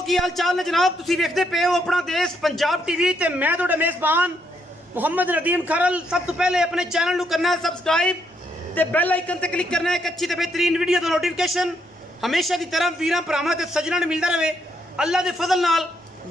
दोस्तों की हाल चाल ने जनाब तुसी वेखदे पे हो अपना देश पंजाब टीवी ते मैं तुहाडा मेजबान मुहम्मद नदीम खरल। सब तो पहले अपने चैनल नू करना है सबसक्राइब ते बेल आइकन ते क्लिक करना है एक अच्छी ते बेहतरीन वीडियो दा नोटिफिकेशन हमेशा की तरह वीरां भरावां ते सज्जनां नूं मिलदा रहे। अल्लाह दे फजल नाल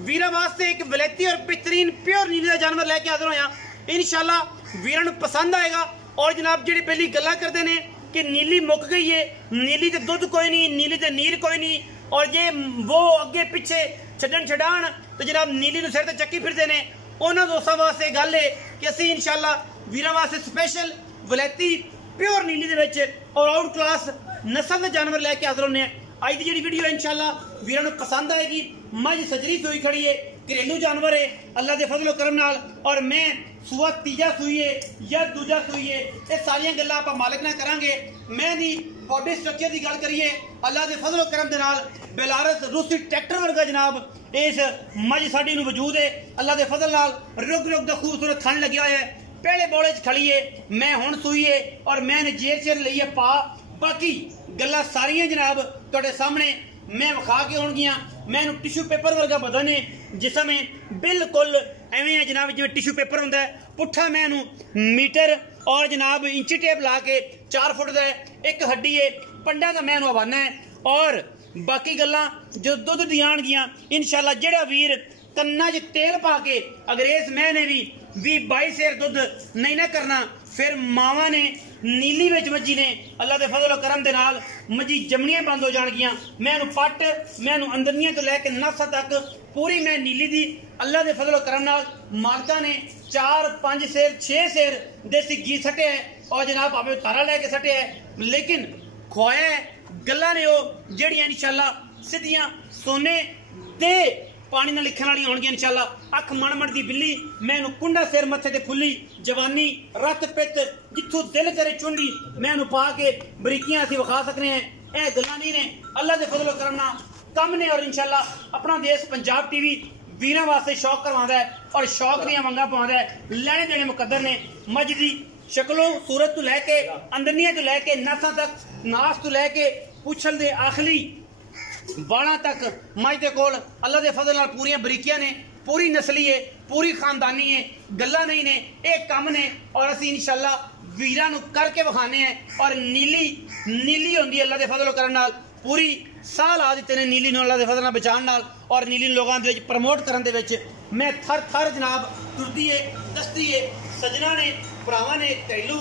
वीरां वास्ते एक वलैती और बेहतरीन प्योर नीली दा जानवर लैके हाजिर होया। इंशाअल्लाह वीरां नूं पसंद आएगा। और जनाब जिहड़े पहली गल्लां करदे ने कि नीली मुक गई है, नीली ते दुध कोई नहीं, नीली ते नीर कोई नहीं, और ये वो अगे पिछे छड्डन छडान तो जनाब नीली नूं सिर ते चक्की फिरदे ने। उन्हां दोस्तां वास्ते गल है कि असीं इंशाअल्लाह वीरां वास्ते स्पैशल वलैती प्योर नीली दे विच और आउट क्लास नस्ल दे जानवर लैके हाजिर होने। अज की जिहड़ी वीडियो है इंशाअल्लाह वीरां नूं पसंद आएगी। मझ सजरी सूई खड़ी है, घरेलू जानवर है अल्लाह के फजलो करम नाल। और मैं सूआ तीजा सूई है या दूजा सूई है, ये सारियां गल्लां आपां मालिक नाल करांगे। मैं दी बॉडी स्ट्रक्चर की गल करिए अल्लाह के फजलो करम दे नाल बेलारस रूसी ट्रैक्टर वर्गा जनाब इस मझ साडी नूं वजूद है अल्लाह के फजल नाल। रुग रुग दा खूबसूरत थन लग्या होया है, पहले बोले च खड़ी है, मैं हुण सूई है और मैंने जेर चेर लई है पा। बाकी गल्लां सारियां जनाब तुहाडे सामने मैं विखा के आउणगियां। मैं टिश्यू पेपर वर्गा बदन है, जिसम है बिल्कुल एवें है जनाब जिवें टिश्यू पेपर हुंदा है। पुट्ठा मैं मीटर और जनाब इंची टेप ला के 4 फुट का एक हड्डी है, पंडा का मैं हवाना है। और बाकी गल्लां जो दुध दी आउणगियां इंशाअल्लाह जेड़ा वीर कन्ना च तेल पा के अगर इस महीने भी 22 सेर दुध नहीं ना करना फिर मावा ने नीली विच मज्जी ने अल्लाह के फजल करम दे नाल मज्जी जमनियां बंद हो जाणगियां। मैनू पट मैनू अंदरनियां तो लैके नस तक पूरी मैं नीली दी अल्लाह के फजल करम नाल मालका ने 4-5 सेर 6 सेर देसी घी सटे है और जनाब भावे तारा लैके सटे है। लेकिन खुआया गल्लां ने वो जेड़ियां इंशाअल्लाह सीधियां सोने ते पानी ना लिखने वाली होंगी इंशाअल्लाह। अख मणमण दी बिल्ली मैनू कुंडा सिर मथे ते फुल्ली जवानी रत पित जिथों दिल करे चुंडी मैनू पा के बरीकियां असीं विखा सकने हैं। यह गल्लां नहीं ने अल्लाह के फजलो करम नाल कम ने। और इंशाअल्लाह अपना देश पंजाब टीवी वीरां वास्ते शौक करवांदा है और शौक दियां मंगां पाउंदा है। लैणे देने मुकद्दर ने मझ दी शक्लों सूरत तो लैके अंदरनियां तो लैके नसां तक नास तो लैके पुछल दे आखिरी बाणा तक मझ दे कोल अल्लाह के फजल नाल पूरियां बरीकियां ने, पूरी नस्ली है, पूरी खानदानी है। गल्लां नहीं ने एक कम ने और असीं इंशाअल्लाह वीरां नूं करके विखाने हैं। और नीली नीली होंदी है अल्लाह के फजल करम नाल पूरी साह ला दित्ते ने नीली नूं अल्लाह के फजल नाल बचाण नाल। और नीली लोगां दे विच प्रमोट करन दे विच मैं थर थर जनाब तुरदी है दसदी है। सजना ने भरावां ने घरेलू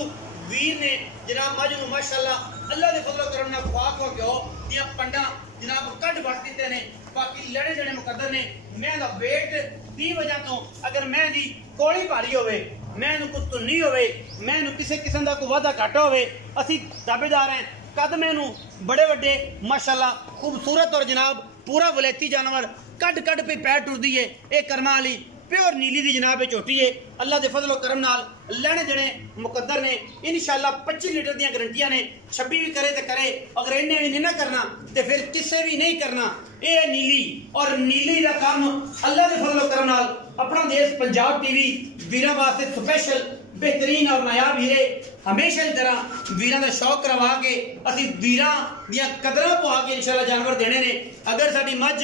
वीर ने जनाब मझ नूं माशाअल्लाह अल्लाह के फजल करम नाल खुआ खुआ के दियां पंडा जनाब कट बट दिते ने। बाकी लड़े जड़े मुकद्दर ने। मैं दा वेट दी वजह तो अगर मैं दी कोली भारी होवे मैनू कुछ धुन्नी होवे मैनू किसी किस्म का कोई वाधा घाटा होवे असीं दावेदार हैं। कद मैनू बड़े वड्डे माशाअल्लाह खूबसूरत और जनाब पूरा वलैती जानवर कट कट पे पैर टुरदी है। ये करना वाली प्योर नीली दी जनाब झोटी है अल्लाह के फजलो करम नाल लैने देने मुकद्दर ने। इंशाअल्लाह 25 लीटर दी गारंटियां ने। 26 भी करे तो करे अगर इन्हें भी नहीं ना करना तो फिर किसे भी नहीं करना। ये नीली और नीली का काम अल्लाह के फजलो करम नाल अपना देश पंजाब टीवी वीरां वास्ते स्पैशल बेहतरीन और नायाब हीरे हमेशा की तरह वीरां का शौक करवा के असीं वीरां दियां कदरां पवा के इंशाअल्लाह जानवर देने ने। अगर साडी मझ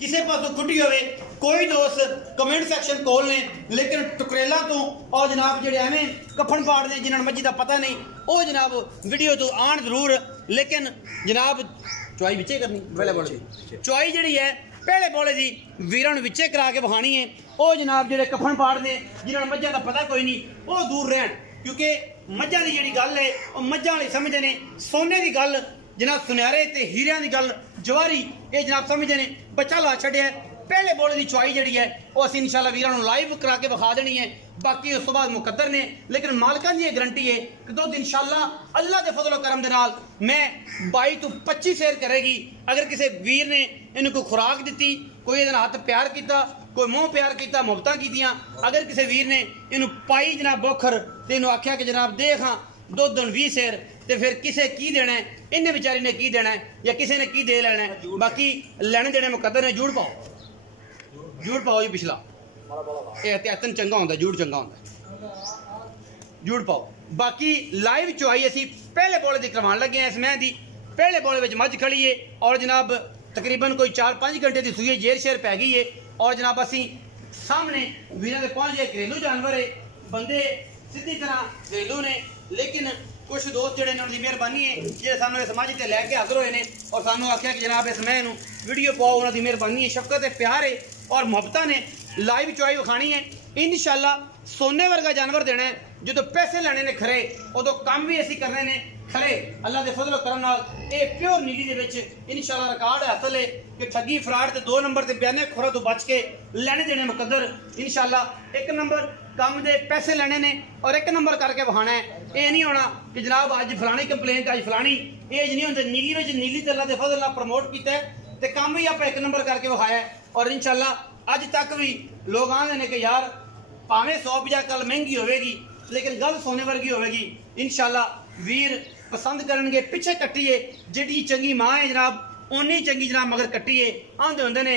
किसी पासों खुटी होवे कोई दोस्त कमेंट सेक्शन खोल ने, लेकिन टुकरेला तो और जनाब जेडे एवें कफन पाड़ ने जिन्होंने मज्जी का पता नहीं वो जनाब वीडियो तो आन जरूर। लेकिन जनाब चुआई विचे करनी पहले बोले चुआई जी है पहले बोले दी वीरां नूं विचे करा के विखानी है। वो जनाब जेडे कफन पाड़ ने जिन्होंने मज्जा का पता कोई नहीं वो दूर रहन, क्योंकि मज्जा की जी गल है वो मज्जा वाले समझते हैं। सोने की गल जनाब सुनहरे ते हीरियां की गल जवारी ये जनाब समझते हैं। बच्चा ला छड़िया पहले बोले की चुआई जी है वो असीं इंशाअल्लाह वीरां नूं लाइव करा के विखा देनी है। बाकी उस तो बाद मुकद्दर ने, लेकिन मालकां दी गारंटी है कि दुध इंशाअल्लाह अल्लाह के फजलो करम दे नाल मैं 22 तो 25 सेर करेगी। अगर किसी वीर ने इन्हें कोई खुराक दी, कोई इहदे नाल हत्थ प्यार किया, कोई मुँह प्यार किया, मुहब्बतां कीतियां, अगर किसी वीर ने इन्हू पाई जनाब बोखर तो इन्हू आख्या कि जनाब देख हाँ दुध 20 सेर तो फिर किसे की देना है, इन्हें बेचारी ने की देना है या किसी ने की दे लेना है। बाकी लैने देने मुकद्दर ने। जूड़ पाओ जी पिछला एहतियातन चंगा होंदा, जूड़ चंगा होंदा, जूड़ पाओ। बाकी लाइव चुआई असी पहले बोले की करवान लगे हैं। इस मैं दी पहले बोले विच मझ खड़ी है और जनाब तकरीबन कोई 4-5 घंटे की सूई जेर शेर पै गई है। और जनाब असी सामने वीर के पहुँच गए। घरेलू जानवर है, बंदे सीधी तरह घरेलू ने, लेकिन कुछ दोस्त जोड़े उनकी मेहरबानी है जो सानू इस मझ से लैके हाजिर हुए हैं और सानू आख्या कि जनाब इस मैं वीडियो पाओ। उन्होंने मेहरबानी है, शफकत है, प्यार है और मुहब्बत ने लाइव चुआई विखानी है। इंशाल्लाह सोने वर्गा जानवर देना है। जो पैसे लेने ने खरे उदो काम भी असी करने ने खरे। अल्लाह के फजल करम नाल ये प्योर नीली दे विच इंशाल्लाह रिकॉर्ड हासिल है कि ठगी फराड ते 2 नंबर ते बयाने खुरा तो बच के लेने देने मुकद्दर। इंशाल्लाह 1 नंबर काम दे पैसे लेने ने और 1 नंबर करके वहाना है। ये नहीं होना कि जनाब अज फलानी कंप्लेंट अज फलानी, एज नहीं होंगे। नीली विच नीली ते अल्लाह के फजल नाल प्रमोट किया है ते काम भी आप 1 नंबर करके विखाया है। और इंशाल्लाह अज तक भी लोग आते हैं कि यार भावें 150 कल महंगी होगी लेकिन गल सोने वर्गी होगी। इंशाल्लाह वीर पसंद करनगे। पिछे कट्टी है जिहड़ी चंगी माँ है जनाब उन्नी चंगी जनाब मगर कट्टी है। आंदे होंदे ने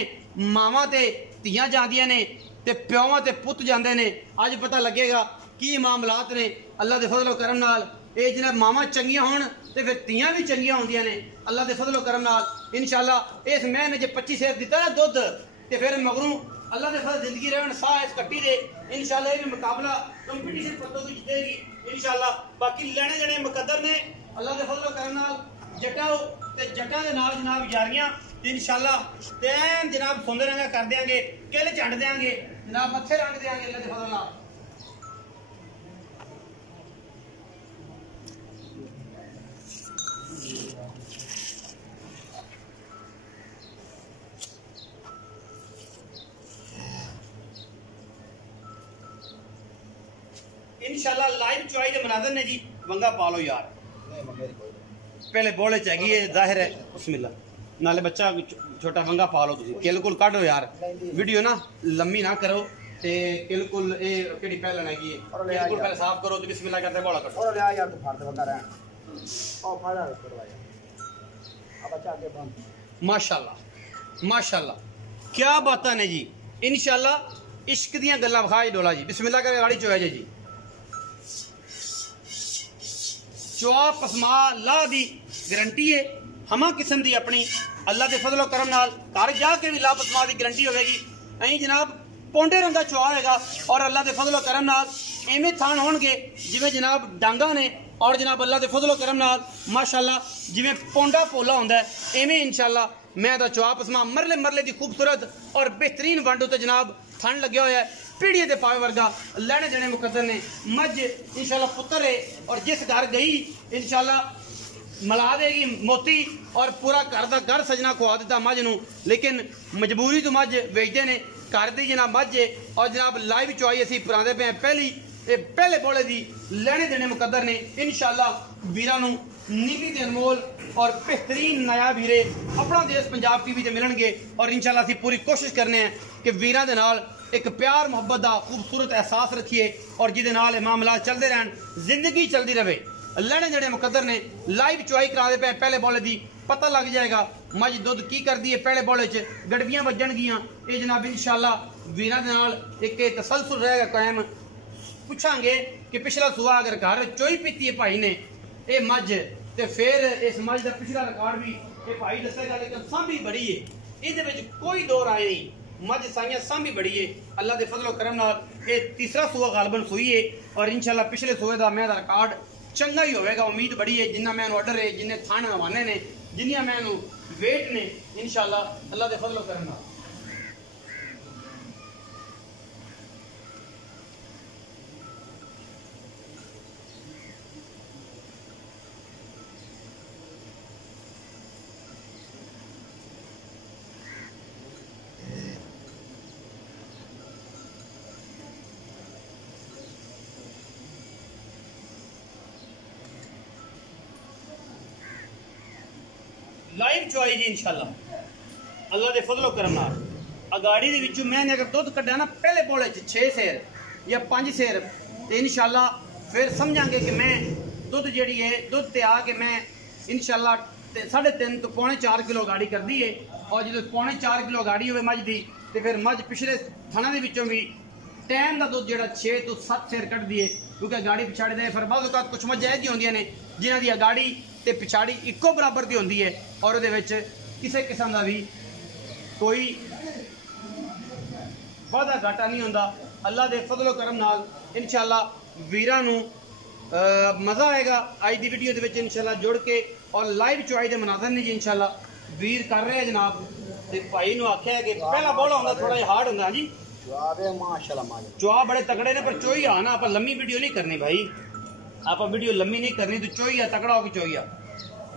मावां ते धीआं जांदियां ने ते प्योवां ते पुत जांदे ने। अज पता लगेगा की मामलात ने अल्लाह के फजलो करम नाल। ये जनाब मावां चंगियां होण ते फिर धीआं भी चंगियां होंदियां ने अल्लाह के फजलो करम नाल। इंशाल्लाह इस मैंने जे 25 सेर दिता ना दुध ते फिर मगरों अल्लाह के फजल जिंदगी रहन साह इस कट्टी दे। इंशाल्लाह ये भी मुकाबला कंपटीशन पत्तों की जीतेगी इंशाल्लाह। बाकी लेने देने मुकद्दर ने अल्लाह के फजल करम नाल। जटाओ ते जटां दे नाल जनाब यारियां इंशाल्लाह तैन जनाब सुंदर रंगा कर देंगे, किल झंड देंगे जनाब, मत्थे रंग देंगे अल्लाह के फजल नाल। इंशाल्लाह लाइव चुआई के मनाजर ने जी। वंगा पा लो यार, पहले बोले चाहिए जाहिर है बिस्मिल्लाह। नाले बच्चा छोटा वंगा पा लो तुम, बिल्कुल काटो यार। वीडियो ना लम्मी ना करो ते बिल्कुल ये केड़ी पहले हैगी बिल्कुल पहले साफ करो तो बिस्मिल्लाह करते बोला करो। और ले आ यार तू फाड़ दे वंगा रहा ओ फाड़ा करवाया अब बच्चा आगे बंद। माशाल्लाह माशाल्लाह क्या बातां ने जी। इंशाल्लाह इश्क दियां गल्लां विखाई डोला जी। बिस्मिल्लाह करके गाड़ी चुआ जी। चुआ पसमा ला दी गारंटी है हमा किस्म की अपनी अल्लाह के फजलो करम नाल। घर जाके भी ला पसमा की गारंटी होगी। अं जनाब पोंडे रंगा चुआ होगा और अल्लाह के फजलो करम नाल इवें थान होणगे जिवें जनाब डांगा ने और जनाब अल्लाह के फजलो करम नाल माशाल्लाह जिवें पोंडा पोला होंदा है इवें इंशाल्लाह मैं दा चुआ पसमा मरले मरले की खूबसूरत और बेहतरीन वंड उत्ते जनाब थन लग्या होया है। पीढ़िया के पावे वर्गा लेने देने मुकद्दर ने। मझ इंशाल्लाह पुत्र है और जिस घर गई इंशाल्लाह मिला देगी मोती और पूरा घर का घर सजना खुआ दिता मझ नूं। लेकिन मजबूरी तो मझ बेचते ने घर की जनाब मझ है और जनाब लाइव चुआई असी परांदे पे पहले बोले दी लेने देने मुकद्दर ने। इंशाल्लाह वीरां नूं नीली ते अनमोल और बेहतरीन नया वीरे अपना देश पंजाब टीवी ते मिलणगे। और इंशाल्लाह असी पूरी कोशिश करने हैं कि वीरां दे नाल एक प्यार मुहब्बत का खूबसूरत एहसास रखिए और जिहदे नाल मामला चलते रहन, जिंदगी चलती रहे। लेने देने मुकद्दर ने लाइव चुआई करा दे पे पहले बोले दी पता लग जाएगा मझ दुध की करती है। पहले बोले च गड़बियां बजन गियां ये जनाब इंशाल्लाह वीरां दे नाल एक तसलसल रहेगा कायम। पूछांगे कि पिछला सुआ अगर घर चोई पीती है भाई ने ये मझ ते फिर इस मझ का पिछला रिकॉर्ड भी ये भाई दसेगा। लेकिन सांभी बड़ी है, ये कोई दो राय नहीं। मझ साइयां सांभी बड़ी है अल्लाह के फजलो करम नाल। ये तीसरा सुआ गालबन सुई है और इंशाल्लाह पिछले सुए का मैं रिकॉर्ड चंगा ही होगा। उम्मीद बड़ी है जिन्ना मैं ऑर्डर है जिन्ने थाने रवाने ने जिन्नियां मैं वेट ने इंशाल्लाह अल्लाह के फजलो करम नाल। लाइव चुआई जी इंशाल्लाह अल्लाह के फजलो करम नाल। अगाड़ी दे विचों मैंने अगर दुध कढ़ा ना पहले बोले 6 सेर या 5 सेर तो इंशाल्लाह फिर समझांगे कि मैं दुध जी है दुध ते आके मैं इंशाल्लाह 3.5 तो 3.25 किलो गाड़ी कर दी है। और जो 3.25 किलो गाड़ी हो मझ की तो फिर मझ पिछले थाना के विचों भी टाइम का दुध जो 6 तो 7 सेर कट दी है क्योंकि गाड़ी पिछाड़ी दे। फिर बाद वक्त कुछ मझ ऐसी होंदियां ने जिन्हां दी गाड़ी ते पिछाड़ी इक्को बराबर की होंदी है और उहदे विच किसी किस्म का भी कोई वादा घाटा नहीं होंदा। अल्लाह के फजलो करम नाल इंशाअल्लाह वीरां नूं मज़ा आएगा अज की वीडियो के इंशाअल्लाह जुड़ के और लाइव चुआई के मनाजर ने जी इंशाअल्लाह वीर कर रहे हैं जनाब। ते भाई नूं आख्या है कि पहला बॉल होंदा थोड़ा जिहा हार्ड होंदा जी चुआ बड़े तगड़े ने पर चोई आ ना आप लम्मी वीडियो नहीं करनी भाई, आप वीडियो लम्मी नहीं करनी तो चोई आ तगड़ा हो कि चोई आ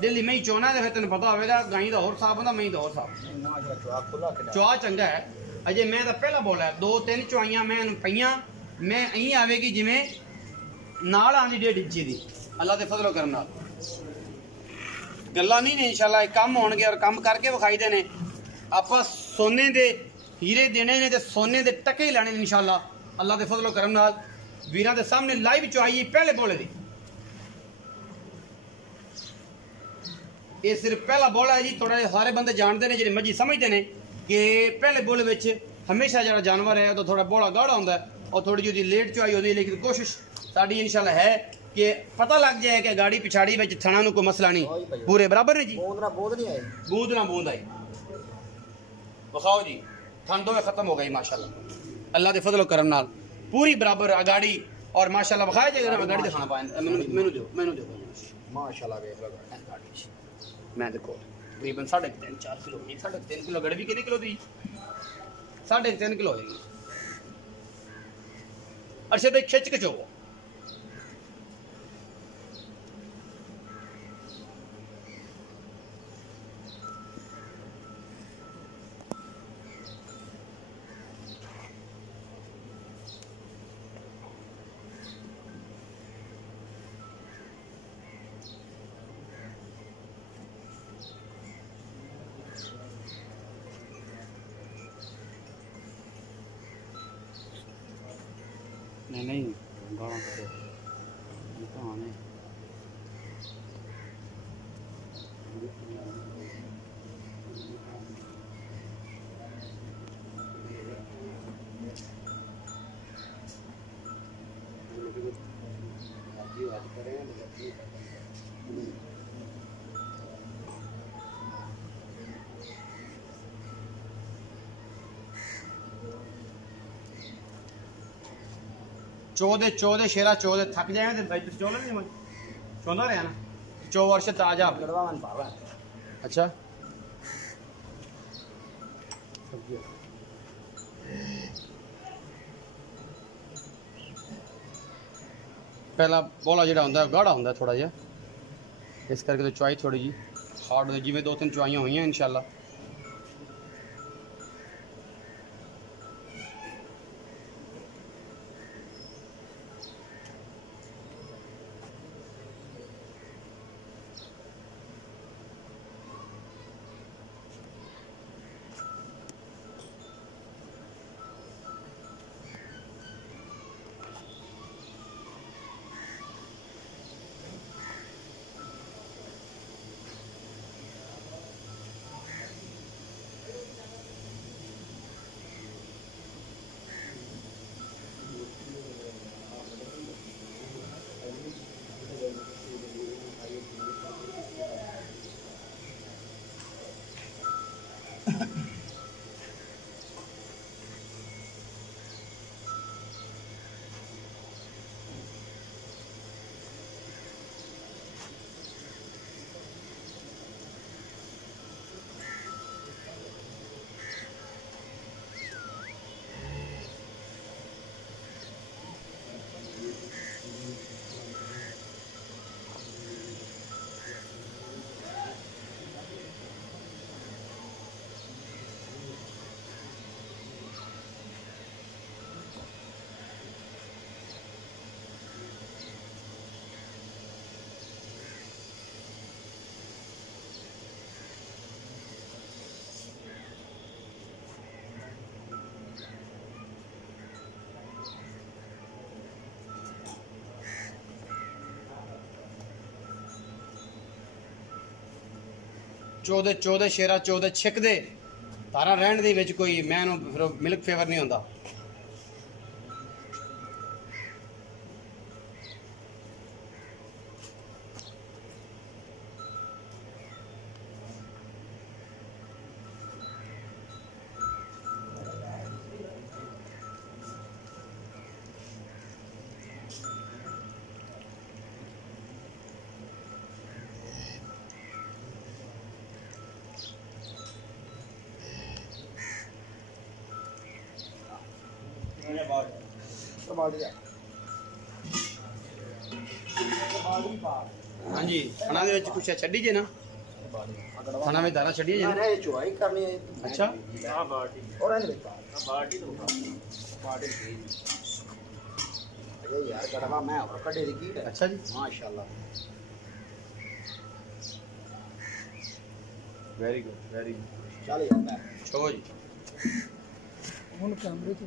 दिल्ली में ही चोना है फिर तेन पता होगा गाई का होर साफ होंदा मई का होर साफ चुआ चंगा है। अजे मैं तो पहला बोला है 2-3 चुआइयां मैं पईयां मैं अं आवेगी जिमें नाल आंदी 1.5 इंची की अल्लाह के फजलो करम नाल गल्लां नहीं ने इंशाअल्लाह काम होणगे और काम करके विखाई देने आपां सोने दे हीरे देने ने ते सोने दे टके ही लैने इंशाअल्लाह अल्लाह के फजलो करम नाल वीरां दे सामने लाइव चुआई पहले बोले दी। ये सिर्फ पहला बोला है जी, थोड़ा सारे बंदे जानते हैं जो मर्जी समझते हैं कि पहले बोले में हमेशा जो जानवर है तो थोड़ा बोला गाढ़ा होता है और थोड़ी जी लेट चुआई होती है, लेकिन कोशिश साड़ी इंशाल्लाह है कि पता लग जाए कि गाड़ी पिछाड़ी में थना कोई मसला नहीं पूरे बराबर है जी। बूंद ना बूंद आई बखाओ जी थन दो खत्म हो गई माशाल्लाह अल्लाह के फजलो करम नाल पूरी बराबर गाड़ी और माशाल्लाह बखाया जाएगा गाड़ी दिखाना पाए मैनू दो माशाल्लाह मैं देखो तकरीबन 3.5-4 किलो 3.5 किलो गड़ भी कितने किलो दी 3.5 किलो होगी। अच्छा भाई खिंच के चो नहीं गाना चौदह शेरा चौदह थक जाए तो भाई चो नहीं मैं चौंदा रहा ना चौ वर्ष ताजा अच्छा पहला बोला जो होंगे गाढ़ा होंगे थोड़ा जहा इस करके तो चुआई थोड़ी जी हार्ड हो जिमें 2-3 चुआइयां हुई हैं इंशाल्लाह। चौदह शेरा 14 छिकदे तारा रहन दे विच कोई मैं फिर मिल्क फेवर नहीं होंदा। हाँ जी खाना दे कुछ छड़ी जे ना खाना में दाना छड़ी जे ना चुवाई करनी है। अच्छा हां बाल्टी और है बाल्टी तो बाल्टी अरे यार गड़वा मैं और कटे दी की अच्छा जी माशाल्लाह वेरी गुड चल यार छो जी हुन कैमरे तो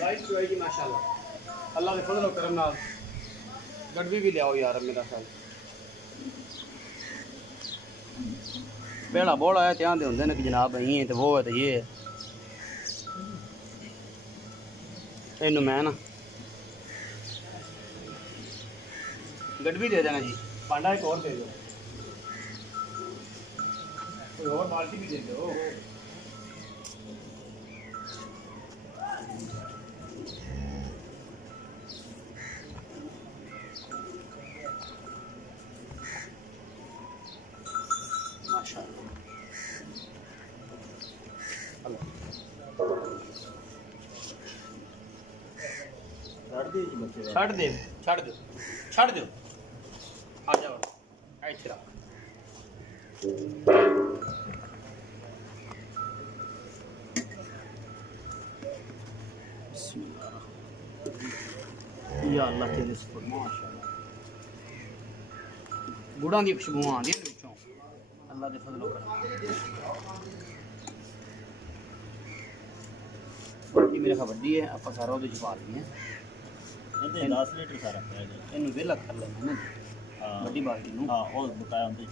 लाइट जो है जी माशाल्लाह अल्लाह के फजल और करम नाल गड़वी भी ले आओ यार मेरा ख्याल बेड़ा बोड़ा है ध्यान दे होंगे ना कि जनाब ये है तो वो है तो ये है इनू मैं ना गड़वी दे देना जी पांडा एक और दे दो कोई और बाल्टी भी दे दो छड़ दे छड़ दो आ जाओ ऐसे रख या अल्लाह तेरे सुपर माशाल्लाह गुड़ा दी खुशबू आंदी है विचों अल्लाह दे फजल करम ये मेरा खबरदी है आप सारा ਉਹਦੇ ਚ ਪਾ ਲਈਏ ਇਹਦੇ 10 ਲੀਟਰ ਸਾਰਾ ਪਿਆ ਗਿਆ ਇਹਨੂੰ ਵੇਲਾ ਕਰ ਲੈਣਾ ਨਾ ਹਾਂ ਵੱਡੀ ਬਾਲਟੀ ਨੂੰ ਹਾਂ ਉਹ ਬਕਾਇਆ ਹੁੰਦੇ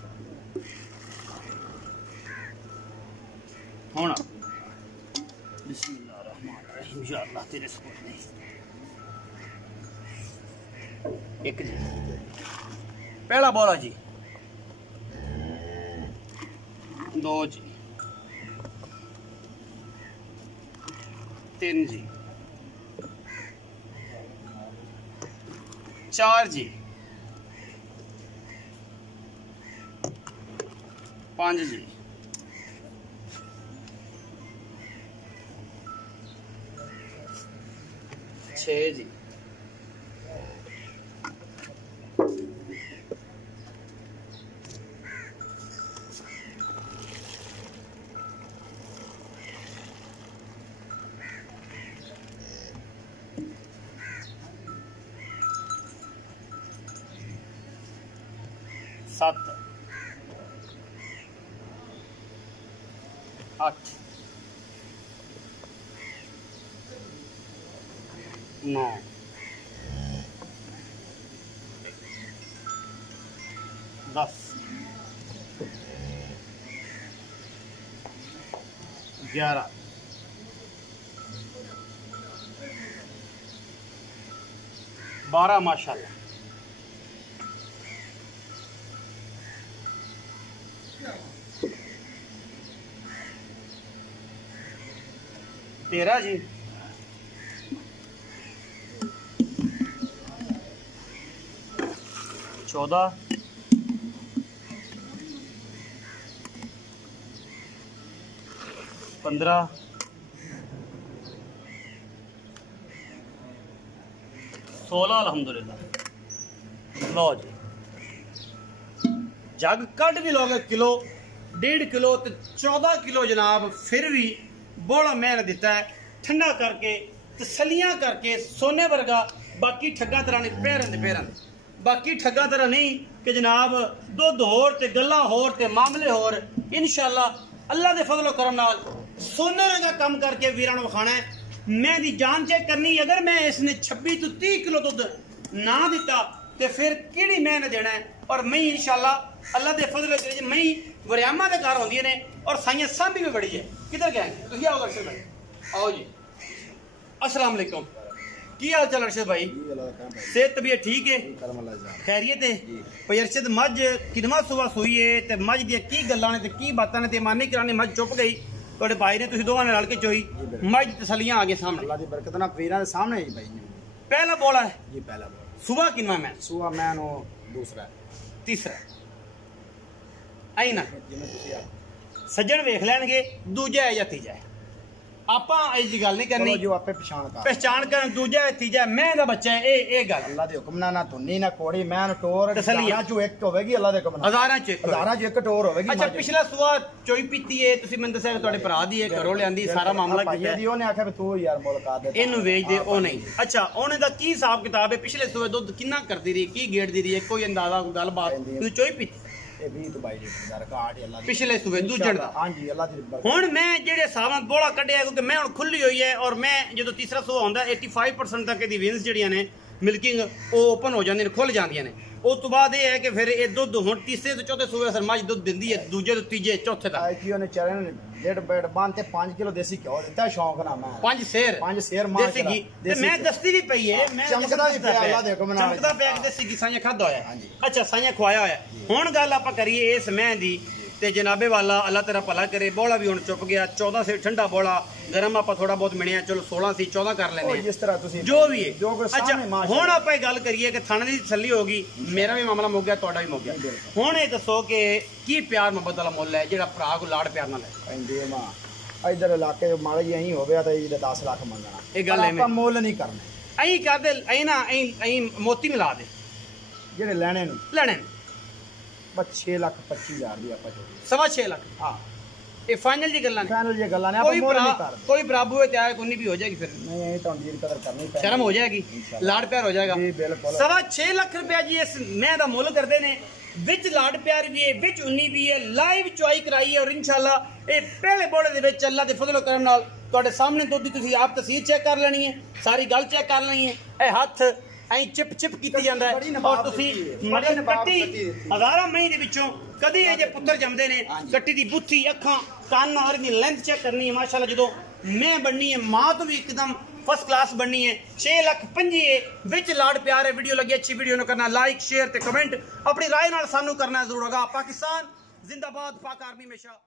ਹੁਣ ਬਿਸਮਿल्लाह रहमान रहीम या अल्लाह तेरे सुपर नहीं एक जी पहला बोला जी दो जी तीन जी चार जी पांच जी छः जी सात आठ नौ दस 11 12 माशाल्लाह 13 जी 14 15 16 अल्हम्दुलिल्लाह। लो जी जग कट भी लोगे किलो 1.5 किलो तो 14 किलो जनाब, फिर भी बड़ा मैंने दिता है ठंडा करके तसलियां करके सोने वर्गा। बाकी ठग्गा तरह नहीं पैरन बाकी ठग्गा तरह नहीं कि जनाब दुध होर ते गल्लां होर ते मामले होर। इंशाअल्लाह अल्लाह दे फजलो करम नाल सोने वर्गा कम करके वीरां नूं विखाना है। मैं दी जान चेक करनी, अगर मैं इसने 26 तो 30 किलो दुध ना दिता तो फिर किहड़ी मैंने देना है। और मई इंशाअल्लाह अल्लाह दे फजल च मई वरियामा दे घर होंदियां ने और साइयां सांभी भी बड़ी है। किधर गए तुसीं? आओ अर्शद भाई, आओ जी। अस्सलाम वालेकुम, की हाल चाल अर्शद भाई? सेहत तबीयत ठीक है? खैरियत है भाई? अर्शद मझ किनवा सुबह सूई है ते मझ दी की गल्लां ने ते की बातां ने ते मानी करानी मझ चुप गई थोड़े भाई ने तुसीं दोवां ने रल के चोई मझ तसलियां आ गए सामने। अल्लाह दी बरकत ना वीरां दे सामने ही भाई पहला बोला है जी, पहला बोल। सुबह किनवा मैं? सुबह मैं नो दूसरा तीसरा आई ना जिवें तुसीं आ सज्जन वेख लैणगे दूजा है या तीजा है। आपां ऐसी गल नहीं करनी, जो आपे पहचान कर दूजा है तीजा मैं दा बच्चा है। ए गल अल्लाह दे हुक्म ना धुन्नी ना कोड़ी मैं टोर तसल्ली जो एक होवेगी अल्लाह दे हुक्म हज़ारां च एक टोर होवेगी। अच्छा पिछला सुबह चोई पीती है तुसीं मैनूं दस्सिया कि तुहाडे भरा दी है घरों लिआंदी सारा मामला कीता दी ओने आखे तू यार मुलाकात दे इनू वेच दे ओ नहीं। अच्छा ओने दा की हिसाब किताब है? पिछले सुबह दुध किन्ना करदी रही, की गेड़दी रही, कोई अंदाजा कोई गलबात? तुसीं चोई पीती पिछले सुबह दूजण दा? हां जी अल्लाह दी बरकत। हुण मैं जेड़े हिसाब नाल बोला कड्ढिया क्योंकि मैं हुण खुली हुई है और मैं जो तीसरा सुबह होंदा 85% तक दी विंस जड़ियां ने मिल्किंग वो ओपन हो जांदी ने, खुल जांदियां ने। उस तो बाद ये है कि फिर ये दुध हुण तीसरे तो चौथे सुबह असर मझ दुध दिंदी है, दूजे तो तीजे चौथे तक। आईपीओ ने चरण 1.5 बेड बांध ते 5 किलो देसी घ्यो दिता शौक ना मैं 5 शेर देसी घी ते मैं दस्ती भी पई है, मैं चमकदा भी पिया अल्लाह दे हुक्म नाल, चमकदा पिया कि देसी घी साइयां खादा होया। हां जी। अच्छा साइयां खवाया होया। हुण गल आपां करिए इस मैं दी ते जनाबे वाला अल्लाह तेरा भला करे। बोला भी हुण चुप गया, 14 से ठंडा बोला, गरम आप थोड़ा बहुत मिनिया, चलो 16 सी 14 कर लेने जिस तरह तुसी जो भी है। जो अच्छा हुण आपां गल करिए कि थाने दी तसल्ली होगी, मेरा भी मामला मुक गया, तुहाडा भी मुक गया। हुण ये दसो कि की प्यार मोहब्बत वाला मुल है जेड़ा भरा को लाड़ प्यार नाल है? इंदे मां इधर इलाके माड़ा जी यही होवे तो ये 10 लाख मंगना ये गल है, आपा मोल नहीं करना अई कर दे अई ना अई मोती मिला दे जेड़े लेने लेने बस 6,25,000 दी आपा जो 6.5 लाख। हां ये फाइनल जी गल्लां ने, फाइनल ये गल्लां ने आपा मोल नहीं कर कोई बराबू है त्याग कोई भी हो जाएगी, फिर नहीं तो दी कदर करनी पड़ेगी, शर्म हो जाएगी, लाड़ प्यार हो जाएगा। जी बिल्कुल 6.5 लाख रुपया जी इस मैं दा मुल करदे ने, विच लाड़ प्यार भी है, विच उन्नी भी है, लाइव चुआई कराई है। और इंशाल्लाह ये पहले बोड़े दे विच अल्लाह दे फजलो करम नाल तुहाडे सामने दुध दी तुसीं आप तस्वीर चेक कर लेनी है, सारी गल चेक कर लेनी है। ए हत्थ ऐ चिप चिप कीती जांदा है और तुसीं मड़ी कट्टी हज़ारां मई दे विचों कदी ये जे पुत्तर जमदे ने, कट्टी दी बुत्थी अखां कान और दी लेंथ चेक करनी है। माशाल्लाह जदों मैं बननी है मां तो भी एकदम फर्स्ट क्लास बननी है। 6,25,000 है, विच लाड़ प्यार है। वीडियो लगी अच्छी वीडियो करना लाइक शेयर ते कमेंट, अपनी राय नाल सानू करना जरूर होगा। पाकिस्तान जिंदाबाद, पाक आर्मी हमेशा।